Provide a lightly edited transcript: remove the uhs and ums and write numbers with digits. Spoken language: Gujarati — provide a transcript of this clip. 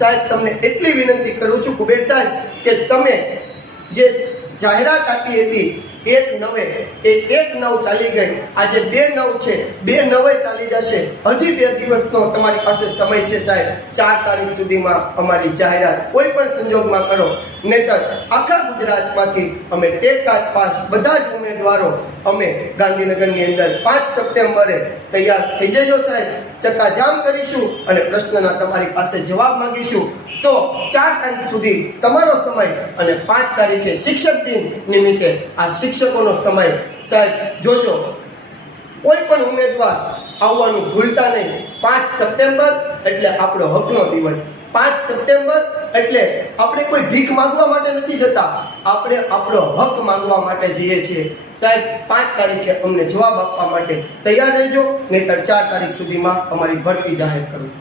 સાહેબ તમને એટલી વિનંતી કરું છું કુબેર સાહેબ કે તમે જે જાહેરાત આપી હતી 1/9 એ 1/9 ચાલી ગઈ, આજે 2/9 છે, 2/9 ચાલી જશે, હજી 2 દિવસનો તમારી પાસે સમય છે સાહેબ. 4 તારીખ સુધીમાં અમારી જાહેરાત કોઈ પણ સંજોગમાં કરો, નહીતર આખા ગુજરાતમાંથી અમે ટેટ પાસ બધા જ ઉમેદવારો અમે ગાંધીનગરની અંદર 5 સપ્ટેમ્બરે તૈયાર થઈ જજો સાહેબ. ચક્કાજામ કરીશું અને પ્રશ્નના તમારી પાસે જવાબ માંગીશું. તો 4 તારીખ સુધી તમારો સમય અને 5 તારીખે શિક્ષક દિન નિમિત્તે આ શિક્ષકોનો સમય સાહેબ જોજો. કોઈ પણ ઉમેદવાર આવવાનું ભૂલતા નહીં. 5 સપ્ટેમ્બર એટલે આપણો હકનો દિવસ. 5 સપ્ટેમ્બર એટલે આપણે કોઈ ભીખ માંગવા માટે નથી જતા, આપણે આપણો હક માંગવા માટે જઈએ છીએ સાહેબ. 5 તારીખે અમને જવાબ આપવા માટે તૈયાર રહેજો, નહીતર 4 તારીખ સુધીમાં અમારી ભરતી જાહેર કરું.